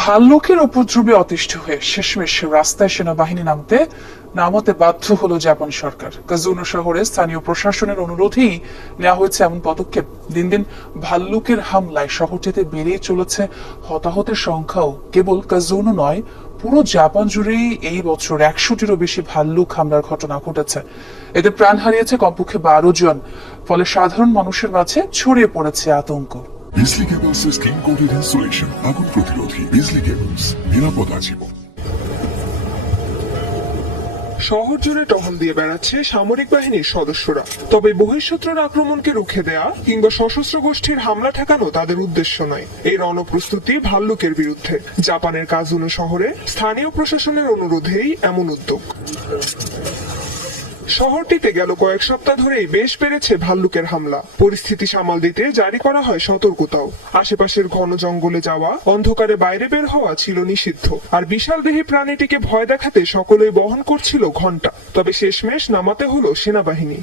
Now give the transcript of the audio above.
ভাল্লুকের উপদ্রবে অতিষ্ঠ হয়ে শেষমেশ রাস্তায় সেনাবাহিনী নামাতে বাধ্য হলো জাপান সরকার। কাজুনো শহরে স্থানীয় প্রশাসনের অনুরোধেই নেওয়া হয়েছে এমন পদক্ষেপ। দিন দিন ভাল্লুকের হামলায় শহরটিতে বেড়েই চলেছে হতাহতের সংখ্যাও। কেবল কাজুনো নয়, পুরো জাপান জুড়েই এই বছর 100টিরও বেশি ভাল্লুক হামলার ঘটনা ঘটেছে। এতে প্রাণ হারিয়েছে কমপক্ষে 12 জন। ফলে সাধারণ মানুষের মাঝে ছড়িয়ে পড়েছে আতঙ্ক। বিজলি কেবলস এর স্কিন কোটেড ইনসুলেশন আগুন প্রতিরোধী। বিজলি কেবলস, নিরাপদ আজীবন। শহর জুড়ে টহল দিয়ে বেড়াচ্ছে সামরিক বাহিনীর সদস্যরা। তবে বহিঃশত্রুর আক্রমণকে রুখে দেয়া কিংবা সশস্ত্র গোষ্ঠীর হামলা ঠেকানো তাদের উদ্দেশ্য নয়। এই রণপ্রস্তুতি ভাল্লুকের বিরুদ্ধে। জাপানের কাজুনো শহরে স্থানীয় প্রশাসনের অনুরোধেই এমন উদ্যোগ। শহরটিতে গেল কয়েক সপ্তাহ ধরেই বেশ বেড়েছে ভাল্লুকের হামলা। পরিস্থিতি সামাল দিতে জারি করা হয় সতর্কতাও। আশেপাশের ঘন জঙ্গলে যাওয়া, অন্ধকারে বাইরে বের হওয়া ছিল নিষিদ্ধ। আর বিশালদেহী প্রাণীটিকে ভয় দেখাতে সকলেই বহন করছিল ঘণ্টা। তবে শেষমেশ নামাতে হলো সেনাবাহিনী।